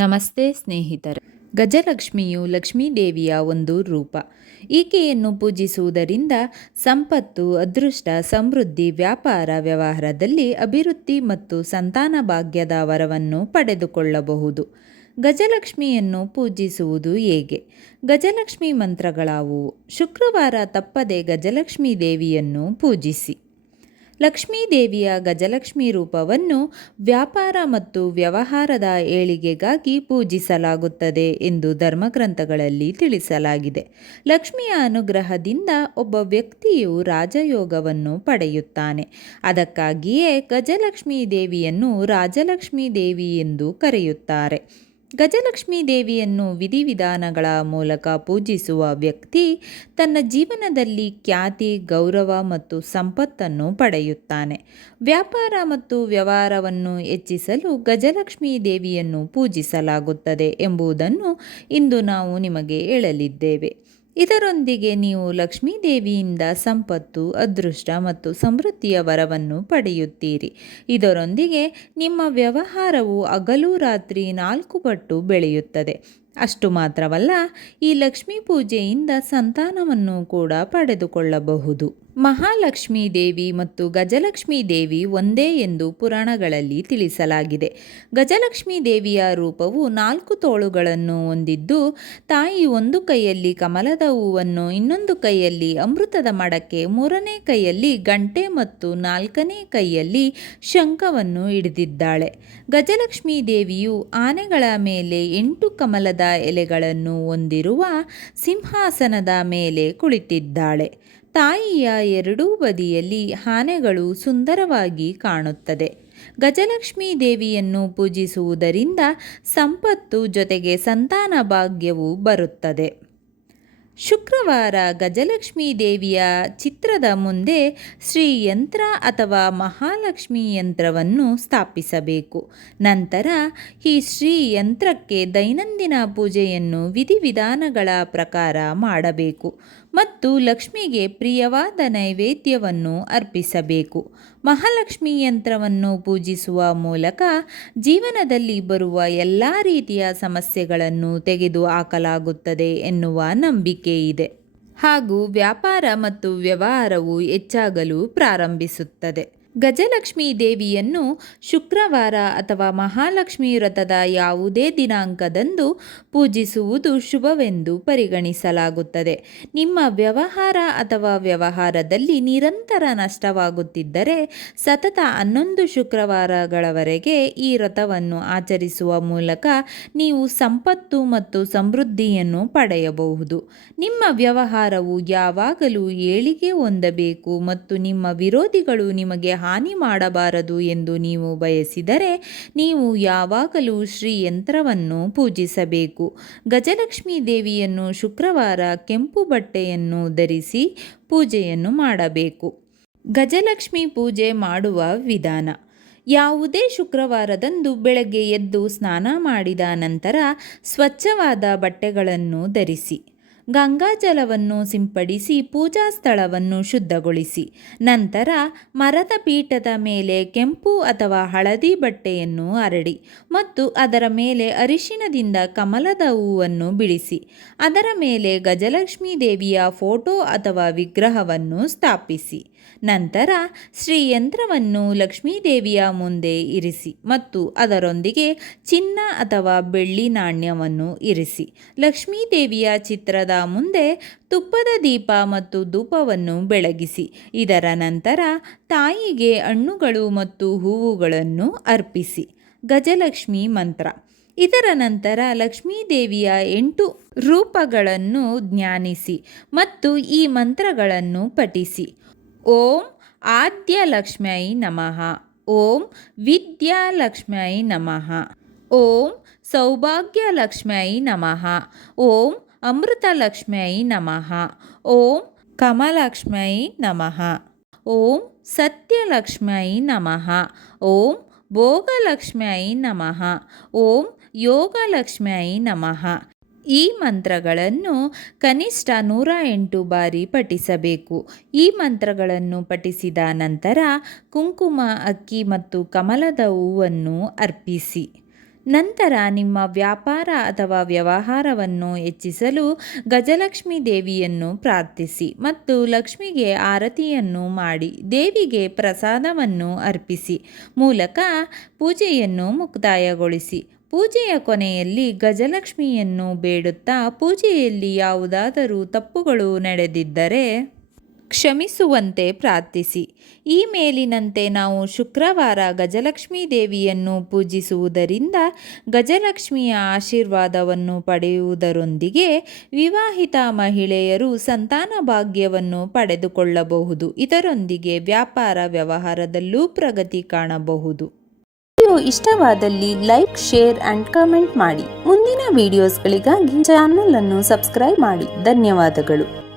ನಮಸ್ತೆ ಸ್ನೇಹಿತರೆ. ಗಜಲಕ್ಷ್ಮಿಯು ಲಕ್ಷ್ಮೀದೇವಿಯ ಒಂದು ರೂಪ. ಈಕೆಯನ್ನು ಪೂಜಿಸುವುದರಿಂದ ಸಂಪತ್ತು, ಅದೃಷ್ಟ, ಸಮೃದ್ಧಿ, ವ್ಯಾಪಾರ ವ್ಯವಹಾರದಲ್ಲಿ ಅಭಿವೃದ್ಧಿ ಮತ್ತು ಸಂತಾನ ಭಾಗ್ಯದ ವರವನ್ನು ಪಡೆದುಕೊಳ್ಳಬಹುದು. ಗಜಲಕ್ಷ್ಮಿಯನ್ನು ಪೂಜಿಸುವುದು ಹೇಗೆ? ಗಜಲಕ್ಷ್ಮಿ ಮಂತ್ರಗಳಾವುವು ಶುಕ್ರವಾರ ತಪ್ಪದೆ ಗಜಲಕ್ಷ್ಮೀ ದೇವಿಯನ್ನು ಪೂಜಿಸಿ. ಲಕ್ಷ್ಮೀದೇವಿಯ ಗಜಲಕ್ಷ್ಮಿ ರೂಪವನ್ನು ವ್ಯಾಪಾರ ಮತ್ತು ವ್ಯವಹಾರದ ಏಳಿಗೆಗಾಗಿ ಪೂಜಿಸಲಾಗುತ್ತದೆ ಎಂದು ಧರ್ಮಗ್ರಂಥಗಳಲ್ಲಿ ತಿಳಿಸಲಾಗಿದೆ. ಲಕ್ಷ್ಮಿಯ ಅನುಗ್ರಹದಿಂದ ಒಬ್ಬ ವ್ಯಕ್ತಿಯು ರಾಜಯೋಗವನ್ನು ಪಡೆಯುತ್ತಾನೆ. ಅದಕ್ಕಾಗಿಯೇ ಗಜಲಕ್ಷ್ಮೀ ದೇವಿಯನ್ನು ರಾಜಲಕ್ಷ್ಮೀ ದೇವಿ ಎಂದು ಕರೆಯುತ್ತಾರೆ. ಗಜಲಕ್ಷ್ಮೀ ದೇವಿಯನ್ನು ವಿಧಿವಿಧಾನಗಳ ಮೂಲಕ ಪೂಜಿಸುವ ವ್ಯಕ್ತಿ ತನ್ನ ಜೀವನದಲ್ಲಿ ಖ್ಯಾತಿ, ಗೌರವ ಮತ್ತು ಸಂಪತ್ತನ್ನು ಪಡೆಯುತ್ತಾನೆ. ವ್ಯಾಪಾರ ಮತ್ತು ವ್ಯವಹಾರವನ್ನು ಹೆಚ್ಚಿಸಲು ಗಜಲಕ್ಷ್ಮೀ ದೇವಿಯನ್ನು ಪೂಜಿಸಲಾಗುತ್ತದೆ ಎಂಬುದನ್ನು ಇಂದು ನಾವು ನಿಮಗೆ ಹೇಳಲಿದ್ದೇವೆ. ಇದರೊಂದಿಗೆ ನೀವು ಲಕ್ಷ್ಮೀದೇವಿಯಿಂದ ಸಂಪತ್ತು, ಅದೃಷ್ಟ ಮತ್ತು ಸಮೃದ್ಧಿಯ ವರವನ್ನು ಪಡೆಯುತ್ತೀರಿ. ಇದರೊಂದಿಗೆ ನಿಮ್ಮ ವ್ಯವಹಾರವು ಹಗಲು ರಾತ್ರಿ ನಾಲ್ಕು ಪಟ್ಟು ಬೆಳೆಯುತ್ತದೆ. ಅಷ್ಟು ಮಾತ್ರವಲ್ಲ, ಈ ಲಕ್ಷ್ಮೀ ಪೂಜೆಯಿಂದ ಸಂತಾನವನ್ನು ಕೂಡ ಪಡೆದುಕೊಳ್ಳಬಹುದು. ಮಹಾಲಕ್ಷ್ಮೀ ದೇವಿ ಮತ್ತು ಗಜಲಕ್ಷ್ಮೀ ದೇವಿ ಒಂದೇ ಎಂದು ಪುರಾಣಗಳಲ್ಲಿ ತಿಳಿಸಲಾಗಿದೆ. ಗಜಲಕ್ಷ್ಮೀ ದೇವಿಯ ರೂಪವು ನಾಲ್ಕು ತೋಳುಗಳನ್ನು ಹೊಂದಿದ್ದು, ತಾಯಿ ಒಂದು ಕೈಯಲ್ಲಿ ಕಮಲದ ಹೂವನ್ನು, ಇನ್ನೊಂದು ಕೈಯಲ್ಲಿ ಅಮೃತದ ಮಡಕೆ, ಮೂರನೇ ಕೈಯಲ್ಲಿ ಗಂಟೆ ಮತ್ತು ನಾಲ್ಕನೇ ಕೈಯಲ್ಲಿ ಶಂಖವನ್ನು ಹಿಡಿದಿದ್ದಾಳೆ. ಗಜಲಕ್ಷ್ಮೀ ದೇವಿಯು ಆನೆಗಳ ಮೇಲೆ ಎಂಟು ಕಮಲದ ಎಲೆಗಳನ್ನು ಹೊಂದಿರುವ ಸಿಂಹಾಸನದ ಮೇಲೆ ಕುಳಿತಿದ್ದಾಳೆ. ತಾಯಿಯ ಎರಡೂ ಬದಿಯಲ್ಲಿ ಆನೆಗಳು ಸುಂದರವಾಗಿ ಕಾಣುತ್ತದೆ. ಗಜಲಕ್ಷ್ಮೀ ದೇವಿಯನ್ನು ಪೂಜಿಸುವುದರಿಂದ ಸಂಪತ್ತು ಜೊತೆಗೆ ಸಂತಾನ ಭಾಗ್ಯವು ಬರುತ್ತದೆ. ಶುಕ್ರವಾರ ಗಜಲಕ್ಷ್ಮೀ ದೇವಿಯ ಚಿತ್ರದ ಮುಂದೆ ಶ್ರೀ ಯಂತ್ರ ಅಥವಾ ಮಹಾಲಕ್ಷ್ಮಿ ಯಂತ್ರವನ್ನು ಸ್ಥಾಪಿಸಬೇಕು. ನಂತರ ಈ ಶ್ರೀ ಯಂತ್ರಕ್ಕೆ ದೈನಂದಿನ ಪೂಜೆಯನ್ನು ವಿಧಿವಿಧಾನಗಳ ಪ್ರಕಾರ ಮಾಡಬೇಕು. ಮತ್ತು ಲಕ್ಷ್ಮಿಗೆ ಪ್ರಿಯವಾದ ನೈವೇದ್ಯವನ್ನು ಅರ್ಪಿಸಬೇಕು. ಮಹಾಲಕ್ಷ್ಮಿ ಯಂತ್ರವನ್ನು ಪೂಜಿಸುವ ಮೂಲಕ ಜೀವನದಲ್ಲಿ ಬರುವ ಎಲ್ಲ ರೀತಿಯ ಸಮಸ್ಯೆಗಳನ್ನು ತೆಗೆದು ಹಾಕಲಾಗುತ್ತದೆ ಎನ್ನುವ ನಂಬಿಕೆ ಇದೆ. ಹಾಗೂ ವ್ಯಾಪಾರ ಮತ್ತು ವ್ಯವಹಾರವು ಹೆಚ್ಚಾಗಲು ಪ್ರಾರಂಭಿಸುತ್ತದೆ. ಗಜಲಕ್ಷ್ಮೀ ದೇವಿಯನ್ನು ಶುಕ್ರವಾರ ಅಥವಾ ಮಹಾಲಕ್ಷ್ಮಿ ವ್ರತದ ಯಾವುದೇ ದಿನಾಂಕದಂದು ಪೂಜಿಸುವುದು ಶುಭವೆಂದು ಪರಿಗಣಿಸಲಾಗುತ್ತದೆ. ನಿಮ್ಮ ವ್ಯವಹಾರ ಅಥವಾ ವ್ಯವಹಾರದಲ್ಲಿ ನಿರಂತರ ನಷ್ಟವಾಗುತ್ತಿದ್ದರೆ ಸತತ ಹನ್ನೊಂದು ಶುಕ್ರವಾರಗಳವರೆಗೆ ಈ ವ್ರತವನ್ನು ಆಚರಿಸುವ ಮೂಲಕ ನೀವು ಸಂಪತ್ತು ಮತ್ತು ಸಮೃದ್ಧಿಯನ್ನು ಪಡೆಯಬಹುದು. ನಿಮ್ಮ ವ್ಯವಹಾರವು ಯಾವಾಗಲೂ ಏಳಿಗೆ ಹೊಂದಬೇಕು ಮತ್ತು ನಿಮ್ಮ ವಿರೋಧಿಗಳು ನಿಮಗೆ ಹಾನಿ ಮಾಡಬಾರದು ಎಂದು ನೀವು ಬಯಸಿದರೆ ನೀವು ಯಾವಾಗಲೂ ಶ್ರೀ ಯಂತ್ರವನ್ನು ಪೂಜಿಸಬೇಕು. ಗಜಲಕ್ಷ್ಮೀ ದೇವಿಯನ್ನು ಶುಕ್ರವಾರ ಕೆಂಪು ಬಟ್ಟೆಯನ್ನು ಧರಿಸಿ ಪೂಜೆಯನ್ನು ಮಾಡಬೇಕು. ಗಜಲಕ್ಷ್ಮಿ ಪೂಜೆ ಮಾಡುವ ವಿಧಾನ. ಯಾವುದೇ ಶುಕ್ರವಾರದಂದು ಬೆಳಗ್ಗೆ ಎದ್ದು ಸ್ನಾನ ಮಾಡಿದ ನಂತರ ಸ್ವಚ್ಛವಾದ ಬಟ್ಟೆಗಳನ್ನು ಧರಿಸಿ. ಗಂಗಾಜಲವನ್ನು ಸಿಂಪಡಿಸಿ ಪೂಜಾ ಸ್ಥಳವನ್ನು ಶುದ್ಧಗೊಳಿಸಿ. ನಂತರ ಮರದ ಪೀಠದ ಮೇಲೆ ಕೆಂಪು ಅಥವಾ ಹಳದಿ ಬಟ್ಟೆಯನ್ನು ಹರಡಿ ಮತ್ತು ಅದರ ಮೇಲೆ ಅರಿಶಿನದಿಂದ ಕಮಲದ ಹೂವನ್ನು ಬಿಡಿಸಿ, ಅದರ ಮೇಲೆ ಗಜಲಕ್ಷ್ಮೀ ದೇವಿಯ ಫೋಟೋ ಅಥವಾ ವಿಗ್ರಹವನ್ನು ಸ್ಥಾಪಿಸಿ. ನಂತರ ಶ್ರೀಯಂತ್ರವನ್ನು ಲಕ್ಷ್ಮೀದೇವಿಯ ಮುಂದೆ ಇರಿಸಿ ಮತ್ತು ಅದರೊಂದಿಗೆ ಚಿನ್ನ ಅಥವಾ ಬೆಳ್ಳಿ ನಾಣ್ಯವನ್ನು ಇರಿಸಿ. ಲಕ್ಷ್ಮೀದೇವಿಯ ಚಿತ್ರದ ಮುಂದೆ ತುಪ್ಪದ ದೀಪ ಮತ್ತು ಧೂಪವನ್ನು ಬೆಳಗಿಸಿ. ಇದರ ನಂತರ ತಾಯಿಗೆ ಹಣ್ಣುಗಳು ಮತ್ತು ಹೂವುಗಳನ್ನು ಅರ್ಪಿಸಿ. ಗಜಲಕ್ಷ್ಮಿ ಮಂತ್ರ. ಇದರ ನಂತರ ಲಕ್ಷ್ಮೀದೇವಿಯ ಎಂಟು ರೂಪಗಳನ್ನು ಜ್ಞಾನಿಸಿ ಮತ್ತು ಈ ಮಂತ್ರಗಳನ್ನು ಪಠಿಸಿ. ಓಂ ಆದ್ಯಲಕ್ಷ್ಮ್ಯೈ ನಮಃ. ಓಂ ವಿದ್ಯಾಲಕ್ಷ್ಮೈ ನಮಃ. ಓಂ ಸೌಭಾಗ್ಯಲಕ್ಷ್ಮೈ ನಮಃ. ಓಂ ಅಮೃತಲಕ್ಷ್ಮ್ಯೈ ನಮಃ. ಓಂ ಕಮಲಕ್ಷ್ಮ್ಯೈ ನಮಃ. ಓಂ ಸತ್ಯಲಕ್ಷ್ಮ್ಯೈ ನಮಃ. ಓಂ ಭೋಗಲಕ್ಷ್ಮ್ಯೈ ನಮಃ. ಓಂ ಯೋಗಲಕ್ಷ್ಮ್ಯೈ ನಮಃ. ಈ ಮಂತ್ರಗಳನ್ನು ಕನಿಷ್ಠ ನೂರ ಎಂಟು ಬಾರಿ ಪಠಿಸಬೇಕು. ಈ ಮಂತ್ರಗಳನ್ನು ಪಠಿಸಿದ ನಂತರ ಕುಂಕುಮ, ಅಕ್ಕಿ ಮತ್ತು ಕಮಲದ ಹೂವನ್ನು ಅರ್ಪಿಸಿ. ನಂತರ ನಿಮ್ಮ ವ್ಯಾಪಾರ ಅಥವಾ ವ್ಯವಹಾರವನ್ನು ಹೆಚ್ಚಿಸಲು ಗಜಲಕ್ಷ್ಮಿ ದೇವಿಯನ್ನು ಪ್ರಾರ್ಥಿಸಿ ಮತ್ತು ಲಕ್ಷ್ಮಿಗೆ ಆರತಿಯನ್ನು ಮಾಡಿ ದೇವಿಗೆ ಪ್ರಸಾದವನ್ನು ಅರ್ಪಿಸಿ. ಮೂಲಕ ಪೂಜೆಯನ್ನು ಮುಕ್ತಾಯಗೊಳಿಸಿ. ಪೂಜೆಯ ಕೊನೆಯಲ್ಲಿ ಗಜಲಕ್ಷ್ಮಿಯನ್ನು ಬೇಡುತ್ತಾ ಪೂಜೆಯಲ್ಲಿ ಯಾವುದಾದರೂ ತಪ್ಪುಗಳು ನಡೆದಿದ್ದರೆ ಕ್ಷಮಿಸುವಂತೆ ಪ್ರಾರ್ಥಿಸಿ. ಈ ಮೇಲಿನಂತೆ ನಾವು ಶುಕ್ರವಾರ ಗಜಲಕ್ಷ್ಮೀ ದೇವಿಯನ್ನು ಪೂಜಿಸುವುದರಿಂದ ಗಜಲಕ್ಷ್ಮಿಯ ಆಶೀರ್ವಾದವನ್ನು ಪಡೆಯುವುದರೊಂದಿಗೆ ವಿವಾಹಿತ ಮಹಿಳೆಯರು ಸಂತಾನ ಭಾಗ್ಯವನ್ನು ಪಡೆದುಕೊಳ್ಳಬಹುದು. ಇದರೊಂದಿಗೆ ವ್ಯಾಪಾರ ವ್ಯವಹಾರದಲ್ಲೂ ಪ್ರಗತಿ ಕಾಣಬಹುದು. ವಿಡಿಯೋ ಇಷ್ಟವಾದಲ್ಲಿ ಲೈಕ್, ಶೇರ್ ಅಂಡ್ ಕಮೆಂಟ್ ಮಾಡಿ. ಮುಂದಿನ ವಿಡಿಯೋಸ್ಗಳಿಗಾಗಿ ಚಾನಲ್ ಅನ್ನು ಸಬ್ಸ್ಕ್ರೈಬ್ ಮಾಡಿ. ಧನ್ಯವಾದಗಳು.